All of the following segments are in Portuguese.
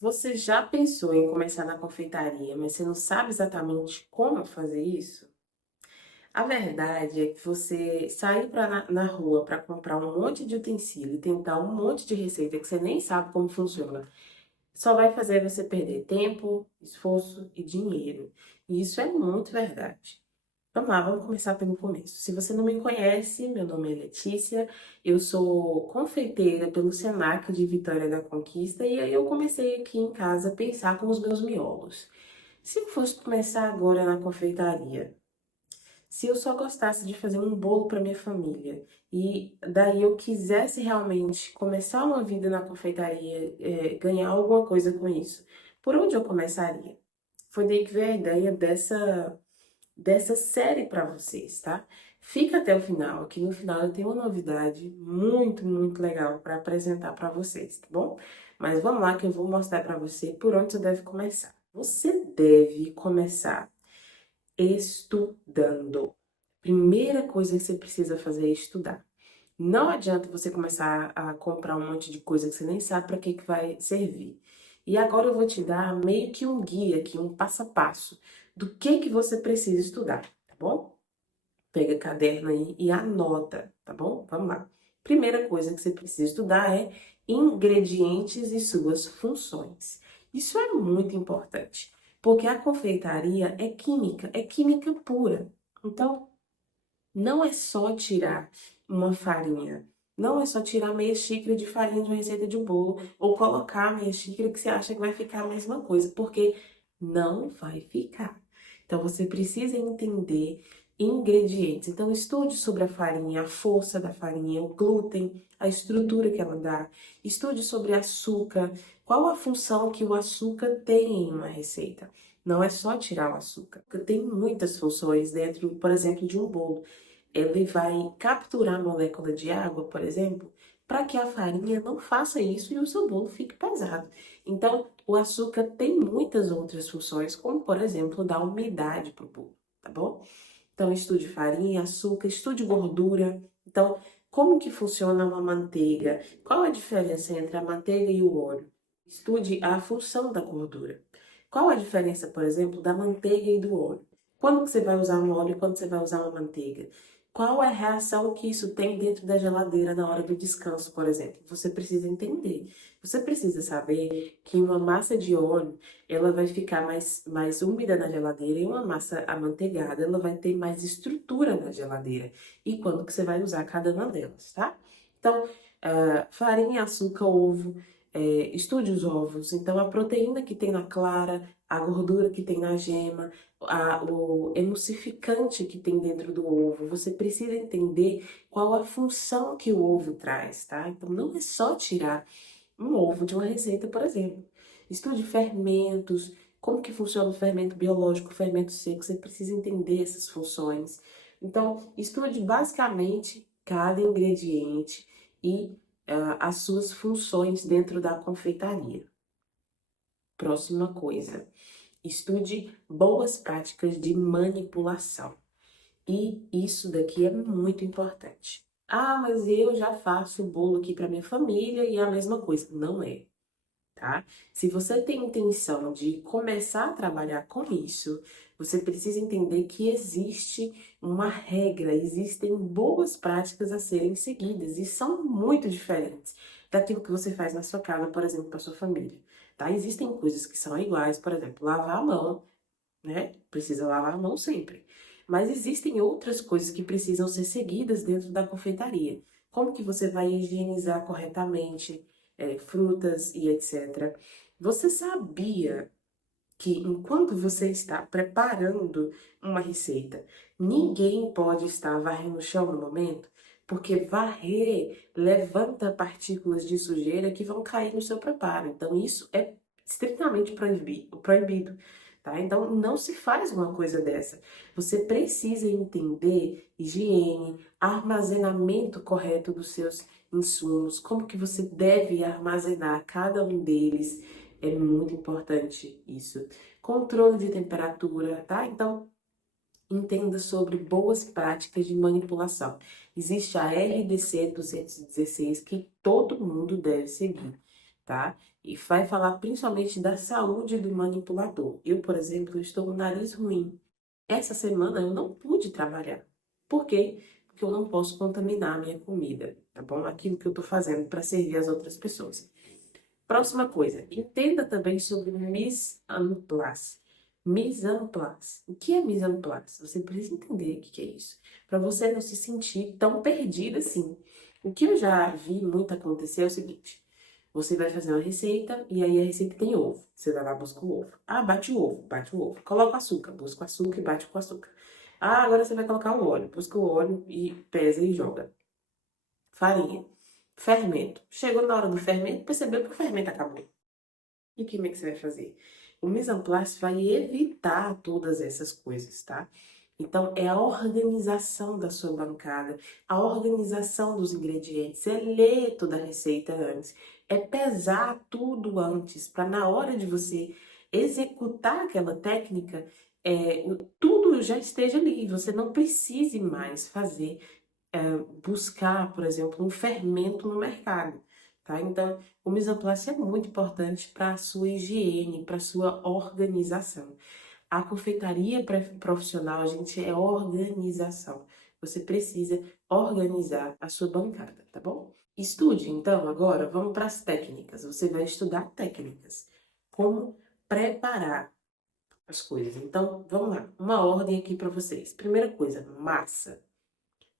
Você já pensou em começar na confeitaria, mas você não sabe exatamente como fazer isso? A verdade é que você sair na rua para comprar um monte de utensílio e tentar um monte de receita que você nem sabe como funciona, só vai fazer você perder tempo, esforço e dinheiro. E isso é muito verdade. Vamos lá, vamos começar pelo começo. Se você não me conhece, meu nome é Letícia, eu sou confeiteira pelo Senac de Vitória da Conquista e aí eu comecei aqui em casa a pensar com os meus miolos. Se eu fosse começar agora na confeitaria, se eu só gostasse de fazer um bolo para minha família e daí eu quisesse realmente começar uma vida na confeitaria, ganhar alguma coisa com isso, por onde eu começaria? Foi daí que veio a ideia dessa série para vocês, tá? Fica até o final, que no final eu tenho uma novidade muito legal para apresentar para vocês, tá bom? Mas vamos lá que eu vou mostrar para você por onde você deve começar. Você deve começar estudando. Primeira coisa que você precisa fazer é estudar. Não adianta você começar a comprar um monte de coisa que você nem sabe para que vai servir. E agora eu vou te dar meio que um guia aqui, um passo a passo do que você precisa estudar, tá bom? Pega caderno aí e anota, tá bom? Vamos lá. Primeira coisa que você precisa estudar é ingredientes e suas funções. Isso é muito importante, porque a confeitaria é química pura. Então, não é só tirar uma farinha, não é só tirar meia xícara de farinha de uma receita de um bolo ou colocar meia xícara que você acha que vai ficar a mesma coisa, porque não vai ficar. Então você precisa entender ingredientes. Então estude sobre a farinha, a força da farinha, o glúten, a estrutura que ela dá. Estude sobre açúcar, qual a função que o açúcar tem em uma receita. Não é só tirar o açúcar, tem muitas funções dentro, por exemplo, de um bolo. Ele vai capturar a molécula de água, por exemplo, para que a farinha não faça isso e o seu bolo fique pesado. Então, o açúcar tem muitas outras funções, como por exemplo, dar umidade para o bolo, tá bom? Então, estude farinha, açúcar, estude gordura. Então, como que funciona uma manteiga? Qual a diferença entre a manteiga e o óleo? Estude a função da gordura. Qual a diferença, por exemplo, da manteiga e do óleo? Quando que você vai usar um óleo e quando você vai usar uma manteiga? Qual é a reação que isso tem dentro da geladeira na hora do descanso, por exemplo? Você precisa entender. Você precisa saber que uma massa de óleo, ela vai ficar mais úmida na geladeira e uma massa amanteigada, ela vai ter mais estrutura na geladeira. E quando que você vai usar cada uma delas, tá? Então, farinha, açúcar, ovo, estude os ovos. Então, a proteína que tem na clara, a gordura que tem na gema, o emulsificante que tem dentro do ovo. Você precisa entender qual a função que o ovo traz, tá? Então, não é só tirar um ovo de uma receita, por exemplo. Estude fermentos, como que funciona o fermento biológico, o fermento seco, você precisa entender essas funções. Então, estude basicamente cada ingrediente e as suas funções dentro da confeitaria. Próxima coisa, estude boas práticas de manipulação. E isso daqui é muito importante. Ah, mas eu já faço o bolo aqui para minha família e é a mesma coisa. Não é, tá? Se você tem intenção de começar a trabalhar com isso, você precisa entender que existe uma regra, existem boas práticas a serem seguidas e são muito diferentes daquilo que você faz na sua casa, por exemplo, com a sua família, tá? Existem coisas que são iguais, por exemplo, lavar a mão, né? Precisa lavar a mão sempre. Mas existem outras coisas que precisam ser seguidas dentro da confeitaria. Como que você vai higienizar corretamente frutas e etc. Você sabia que enquanto você está preparando uma receita, ninguém pode estar varrendo o chão no momento? Porque varrer levanta partículas de sujeira que vão cair no seu preparo. Então, isso é estritamente proibido, tá? Então, não se faz uma coisa dessa. Você precisa entender higiene, armazenamento correto dos seus insumos, como que você deve armazenar cada um deles. É muito importante isso. Controle de temperatura, tá? Então, entenda sobre boas práticas de manipulação. Existe a RDC 216 que todo mundo deve seguir, tá? E vai falar principalmente da saúde do manipulador. Eu, por exemplo, estou com o nariz ruim. Essa semana eu não pude trabalhar. Por quê? Porque eu não posso contaminar a minha comida, tá bom? Aquilo que eu estou fazendo para servir as outras pessoas. Próxima coisa, entenda também sobre mise en place. Mise en place. O que é mise en place? Você precisa entender o que é isso, para você não se sentir tão perdida assim. O que eu já vi muito acontecer é o seguinte: você vai fazer uma receita e aí a receita tem ovo. Você vai lá, busca o ovo. Ah, bate o ovo, bate o ovo. Coloca o açúcar, busca o açúcar e bate com o açúcar. Ah, agora você vai colocar o óleo. Busca o óleo e pesa e joga. Farinha. Fermento. Chegou na hora do fermento, percebeu que o fermento acabou. E o que é que você vai fazer? O mise en place vai evitar todas essas coisas, tá? Então, é a organização da sua bancada, a organização dos ingredientes, é ler toda a receita antes, é pesar tudo antes, para na hora de você executar aquela técnica, tudo já esteja ali, você não precise mais fazer buscar, por exemplo, um fermento no mercado, tá? Então, o mise en place é muito importante para a sua higiene, para a sua organização. A confeitaria profissional, gente, é organização. Você precisa organizar a sua bancada, tá bom? Estude, então, agora, vamos para as técnicas. Você vai estudar técnicas. Como preparar as coisas. Então, vamos lá. Uma ordem aqui para vocês. Primeira coisa, massa.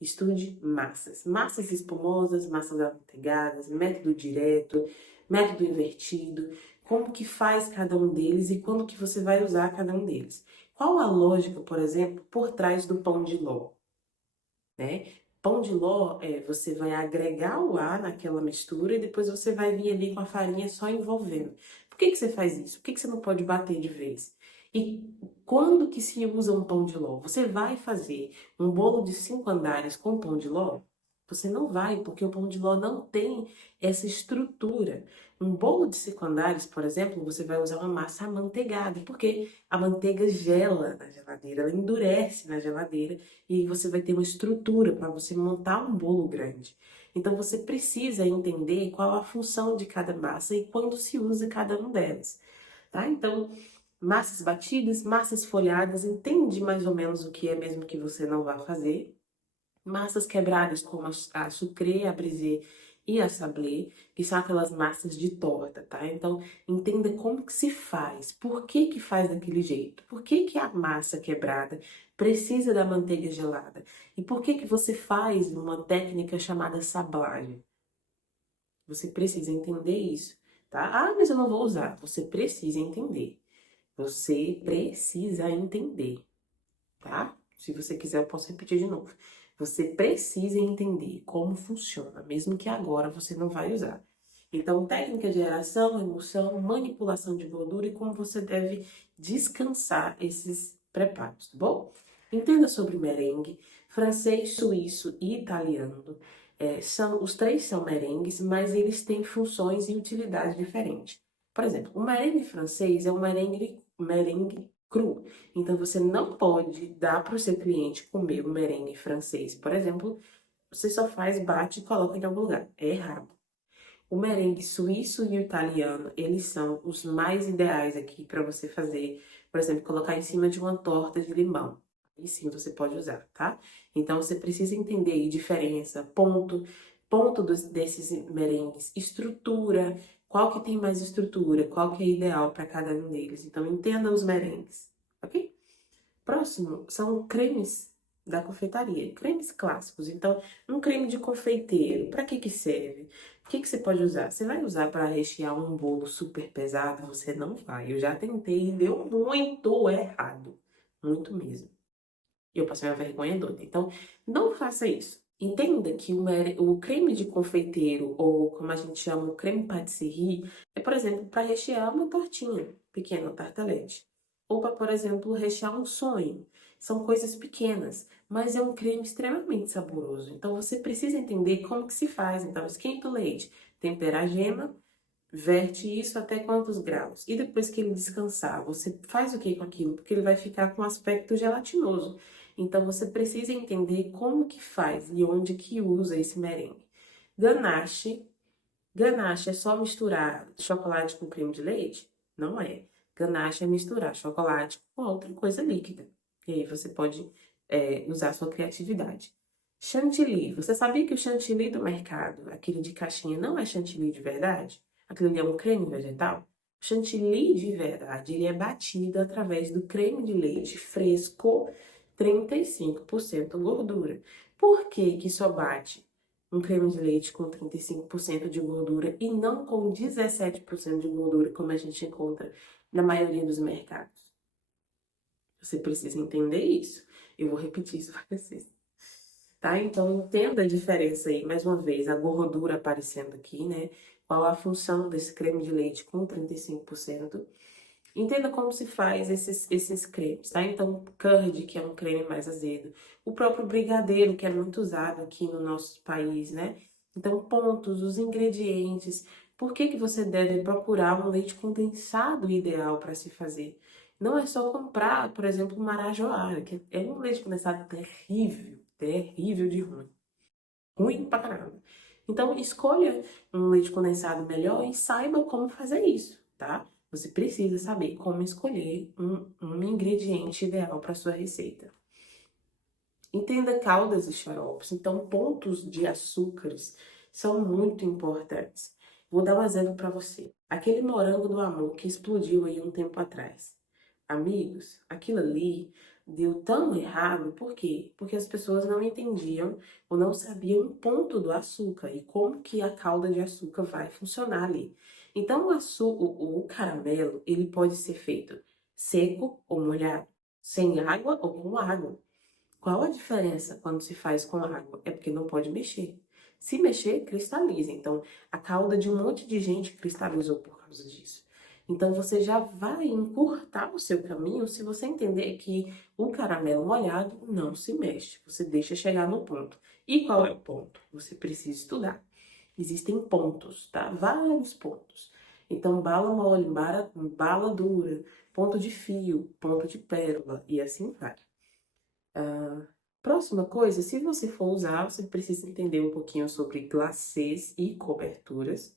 Estude massas. Massas espumosas, massas amanteigadas, método direto, método invertido. Como que faz cada um deles e quando que você vai usar cada um deles. Qual a lógica, por exemplo, por trás do pão de ló, né? Pão de ló, você vai agregar o ar naquela mistura e depois você vai vir ali com a farinha só envolvendo. Por que que você faz isso? Por que que você não pode bater de vez? E quando que se usa um pão de ló? Você vai fazer um bolo de 5 andares com pão de ló? Você não vai, porque o pão de ló não tem essa estrutura. Um bolo de 5 andares, por exemplo, você vai usar uma massa amanteigada, porque a manteiga gela na geladeira, ela endurece na geladeira e você vai ter uma estrutura para você montar um bolo grande. Então você precisa entender qual a função de cada massa e quando se usa cada uma delas, tá? Então, massas batidas, massas folhadas, entende mais ou menos o que é mesmo que você não vai fazer. Massas quebradas como a sucrê, a brisée e a sablé, que são aquelas massas de torta, tá? Então, entenda como que se faz, por que que faz daquele jeito, por que que a massa quebrada precisa da manteiga gelada e por que que você faz uma técnica chamada sablagem. Você precisa entender isso, tá? Ah, mas eu não vou usar. Você precisa entender. Você precisa entender, tá? Se você quiser, eu posso repetir de novo. Você precisa entender como funciona, mesmo que agora você não vai usar. Então, técnica de aeração, emulsão, manipulação de gordura e como você deve descansar esses preparos, tá bom? Entenda sobre merengue, francês, suíço e italiano. Os três são merengues, mas eles têm funções e utilidades diferentes. Por exemplo, o merengue francês é um merengue cru. Então, você não pode dar para o seu cliente comer o merengue francês. Por exemplo, você só faz, bate e coloca em algum lugar. É errado. O merengue suíço e o italiano, eles são os mais ideais aqui para você fazer, por exemplo, colocar em cima de uma torta de limão. E sim, você pode usar, tá? Então, você precisa entender aí diferença, ponto desses merengues, estrutura, qual que tem mais estrutura, qual que é ideal para cada um deles. Então, entenda os merengues, ok? Próximo são cremes da confeitaria, cremes clássicos. Então, um creme de confeiteiro, para que que serve? O que que você pode usar? Você vai usar para rechear um bolo super pesado? Você não vai. Eu já tentei e deu muito errado, muito mesmo. Eu passei uma vergonha doida. Então, não faça isso. Entenda que o creme de confeiteiro, ou como a gente chama, o creme pâtisserie, é, por exemplo, para rechear uma tortinha pequena, tartelete. Ou para, por exemplo, rechear um sonho. São coisas pequenas, mas é um creme extremamente saboroso. Então, você precisa entender como que se faz. Então, esquenta o leite, tempera a gema, verte isso até quantos graus. E depois que ele descansar, você faz o que com aquilo? Porque ele vai ficar com um aspecto gelatinoso. Então, você precisa entender como que faz e onde que usa esse merengue. Ganache Ganache é só misturar chocolate com creme de leite? Não é. Ganache é misturar chocolate com outra coisa líquida. E aí você pode usar a sua criatividade. Chantilly. Você sabia que o chantilly do mercado, aquele de caixinha, não é chantilly de verdade? Aquilo ali é um creme vegetal? O chantilly de verdade, ele é batido através do creme de leite fresco, 35% gordura. Por que que só bate um creme de leite com 35% de gordura e não com 17% de gordura, como a gente encontra na maioria dos mercados? Você precisa entender isso. Eu vou repetir isso várias vezes. Tá? Então, entenda a diferença aí, mais uma vez, a gordura aparecendo aqui, né? Qual a função desse creme de leite com 35%. Entenda como se faz esses cremes, tá? Então, curd, que é um creme mais azedo. O próprio brigadeiro, que é muito usado aqui no nosso país, né? Então, pontos, os ingredientes. Por que que você deve procurar um leite condensado ideal para se fazer? Não é só comprar, por exemplo, um Marajoara, que é um leite condensado terrível, terrível de ruim. Ruim pra caramba. Então, escolha um leite condensado melhor e saiba como fazer isso, tá? Você precisa saber como escolher um ingrediente ideal para sua receita. Entenda caldas e xaropes. Então, pontos de açúcares são muito importantes. Vou dar um exemplo para você. Aquele morango do amor que explodiu aí um tempo atrás. Amigos, aquilo ali deu tão errado, por quê? Porque as pessoas não entendiam ou não sabiam o ponto do açúcar e como que a calda de açúcar vai funcionar ali. Então, o caramelo, ele pode ser feito seco ou molhado, sem água ou com água. Qual a diferença quando se faz com água? É porque não pode mexer. Se mexer, cristaliza. Então, a cauda de um monte de gente cristalizou por causa disso. Então, você já vai encurtar o seu caminho se você entender que o caramelo molhado não se mexe. Você deixa chegar no ponto. E qual é o ponto? Você precisa estudar. Existem pontos, tá? Vários pontos. Então, bala mole, bala dura, ponto de fio, ponto de pérola e assim vai. Próxima coisa, se você for usar, você precisa entender um pouquinho sobre glacês e coberturas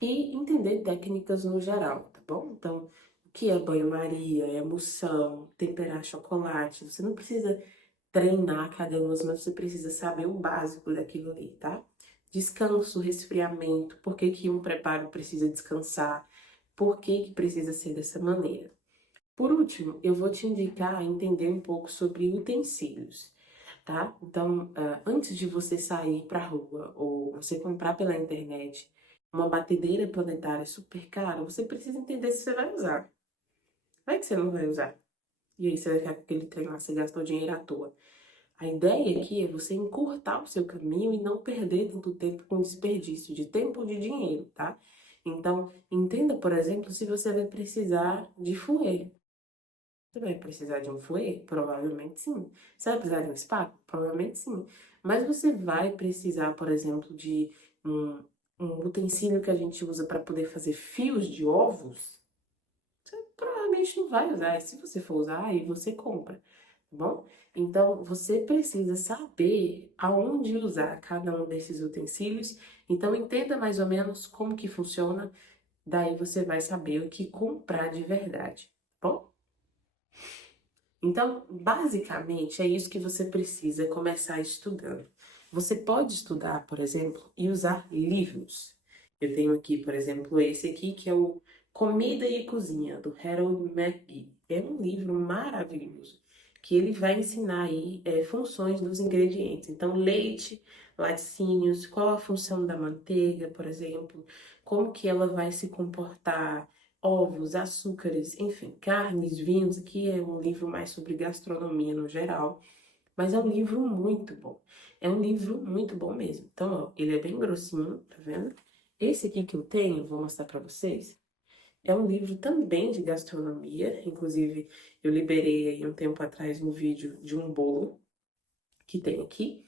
e entender técnicas no geral, tá bom? Então, o que é banho-maria, emulsão, temperar chocolate, você não precisa treinar cada uma, mas você precisa saber o básico daquilo ali, tá? Descanso, resfriamento, por que que um preparo precisa descansar, por que que precisa ser dessa maneira. Por último, eu vou te indicar a entender um pouco sobre utensílios, tá? Então, antes de você sair para a rua ou você comprar pela internet uma batedeira planetária super cara, você precisa entender se você vai usar. Vai que você não vai usar. E aí você vai ficar com aquele trem lá, você gastou dinheiro à toa. A ideia aqui é você encurtar o seu caminho e não perder tanto tempo com desperdício de tempo ou de dinheiro, tá? Então, entenda, por exemplo, se você vai precisar de fouet. Você vai precisar de um fouet? Provavelmente sim. Você vai precisar de um espátula? Provavelmente sim. Mas você vai precisar, por exemplo, de um, um utensílio que a gente usa para poder fazer fios de ovos? Você provavelmente não vai usar. E se você for usar, aí você compra, tá bom? Então, você precisa saber aonde usar cada um desses utensílios. Então, entenda mais ou menos como que funciona. Daí você vai saber o que comprar de verdade, tá bom? Então, basicamente, é isso que você precisa começar estudando. Você pode estudar, por exemplo, e usar livros. Eu tenho aqui, por exemplo, esse aqui que é o Comida e Cozinha, do Harold McGee. É um livro maravilhoso, que ele vai ensinar aí funções dos ingredientes. Então, leite, laticínios, qual a função da manteiga, por exemplo, como que ela vai se comportar, ovos, açúcares, enfim, carnes, vinhos. Aqui é um livro mais sobre gastronomia no geral, mas é um livro muito bom. É um livro muito bom mesmo. Então, ó, ele é bem grossinho, tá vendo? Esse aqui que eu tenho, vou mostrar pra vocês, é um livro também de gastronomia. Inclusive, eu liberei aí um tempo atrás um vídeo de um bolo que tem aqui.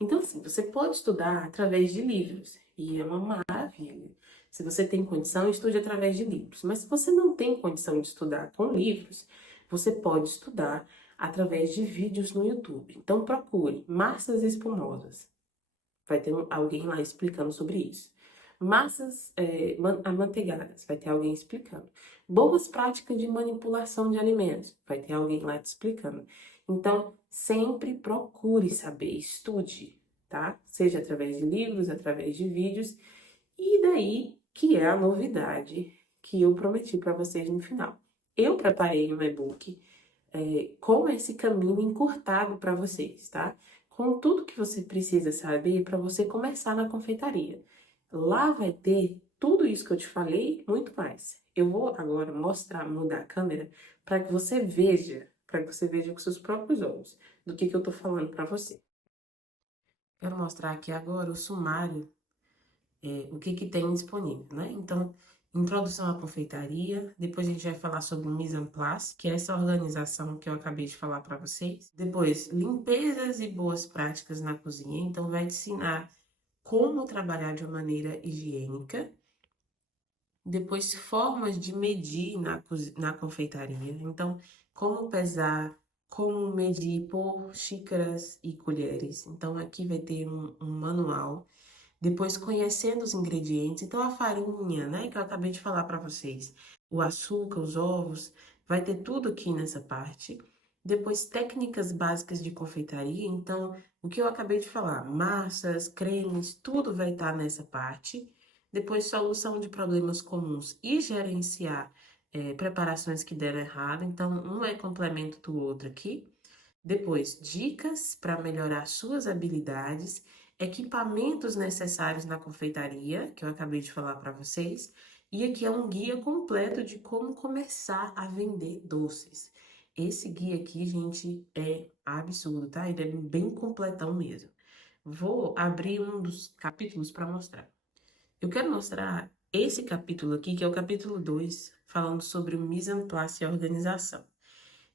Então, assim, você pode estudar através de livros, e é uma maravilha. Se você tem condição, estude através de livros. Mas se você não tem condição de estudar com livros, você pode estudar através de vídeos no YouTube. Então, procure massas espumosas. vai ter alguém lá explicando sobre isso. Massas amanteigadas, vai ter alguém explicando. Boas práticas de manipulação de alimentos, vai ter alguém lá te explicando. Então, sempre procure saber, estude, tá? Seja através de livros, através de vídeos. E daí que é a novidade que eu prometi para vocês no final. Eu preparei um e-book com esse caminho encurtado para vocês, tá? Com tudo que você precisa saber para você começar na confeitaria. Lá vai ter tudo isso que eu te falei, muito mais. Eu vou agora mudar a câmera para que você veja, com seus próprios olhos do que eu tô falando para você. Quero mostrar aqui agora o sumário, o que tem disponível, né? Então, introdução à confeitaria, depois a gente vai falar sobre mise en place, que é essa organização que eu acabei de falar para vocês. Depois, limpezas e boas práticas na cozinha, então vai te ensinar como trabalhar de uma maneira higiênica. Depois, formas de medir na confeitaria, então, como pesar, como medir por xícaras e colheres. Então, aqui vai ter um manual. Depois, conhecendo os ingredientes, então a farinha, né, que eu acabei de falar para vocês, o açúcar, os ovos, vai ter tudo aqui nessa parte. Depois, técnicas básicas de confeitaria, então, o que eu acabei de falar, massas, cremes, tudo vai estar nessa parte. Depois, solução de problemas comuns e gerenciar preparações que deram errado, então, um é complemento do outro aqui. Depois, dicas para melhorar suas habilidades, equipamentos necessários na confeitaria, que eu acabei de falar para vocês, e aqui é um guia completo de como começar a vender doces. Esse guia aqui, gente, é absurdo, tá? Ele é bem completão mesmo. Vou abrir um dos capítulos para mostrar. Eu quero mostrar esse capítulo aqui, que é o capítulo 2, falando sobre o mise en place e a organização.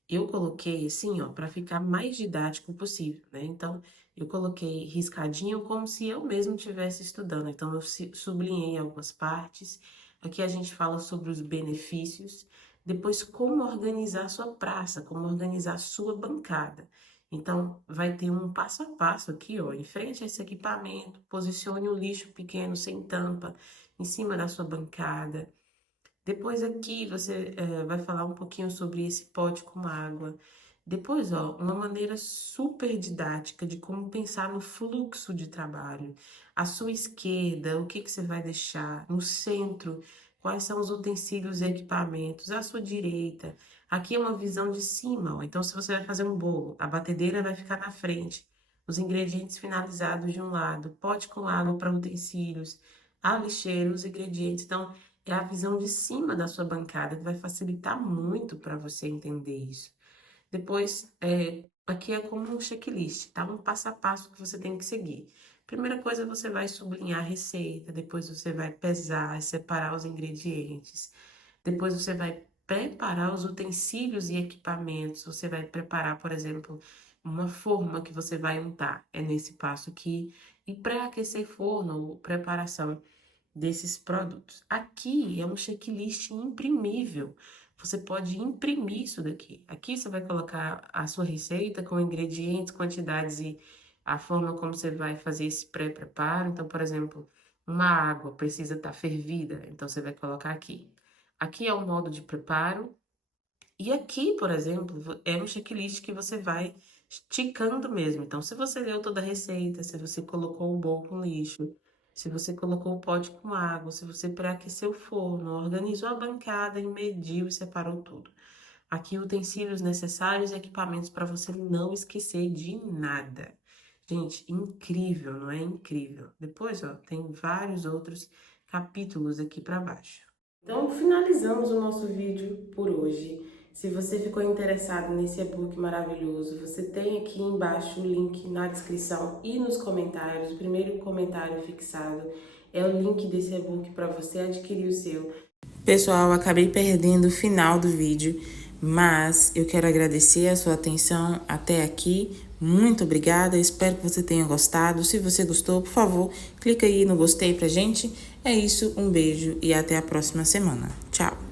Eu coloquei assim, ó, para ficar mais didático possível, né? Então, eu coloquei riscadinho como se eu mesmo estivesse estudando. Então, eu sublinhei algumas partes. Aqui a gente fala sobre os benefícios. Depois, como organizar sua praça, como organizar sua bancada. Então, vai ter um passo a passo aqui, ó, em frente a esse equipamento. Posicione o lixo pequeno, sem tampa, em cima da sua bancada. Depois aqui você vai falar um pouquinho sobre esse pote com água. Depois, ó, uma maneira super didática de como pensar no fluxo de trabalho. À sua esquerda, o que você vai deixar? No centro, quais são os utensílios e equipamentos? À sua direita, aqui é uma visão de cima, ó. Então, se você vai fazer um bolo, a batedeira vai ficar na frente. Os ingredientes finalizados de um lado, pote com água para utensílios, a lixeira, os ingredientes. Então, é a visão de cima da sua bancada que vai facilitar muito para você entender isso. Depois, aqui é como um checklist, tá? Um passo a passo que você tem que seguir. Primeira coisa, você vai sublinhar a receita, depois você vai pesar, separar os ingredientes, depois você vai preparar os utensílios e equipamentos, você vai preparar, por exemplo, uma forma que você vai untar, é nesse passo aqui, e pré-aquecer forno, preparação desses produtos. Aqui é um checklist imprimível. Você pode imprimir isso daqui. Aqui você vai colocar a sua receita com ingredientes, quantidades e a forma como você vai fazer esse pré-preparo. Então, por exemplo, uma água precisa estar fervida, então você vai colocar aqui. Aqui é o modo de preparo. E aqui, por exemplo, é um checklist que você vai esticando mesmo. Então, se você leu toda a receita, se você colocou o bowl com lixo, se você colocou o pote com água, se você pré-aqueceu o forno, organizou a bancada e mediu e separou tudo. Aqui, utensílios necessários e equipamentos para você não esquecer de nada. Gente, incrível, não é incrível? Depois, ó, tem vários outros capítulos aqui para baixo. Então, finalizamos o nosso vídeo por hoje. Se você ficou interessado nesse e-book maravilhoso, você tem aqui embaixo o link na descrição e nos comentários. O primeiro comentário fixado é o link desse e-book para você adquirir o seu. Pessoal, acabei perdendo o final do vídeo, mas eu quero agradecer a sua atenção até aqui. Muito obrigada, espero que você tenha gostado. Se você gostou, por favor, clica aí no gostei pra gente. É isso, um beijo e até a próxima semana. Tchau!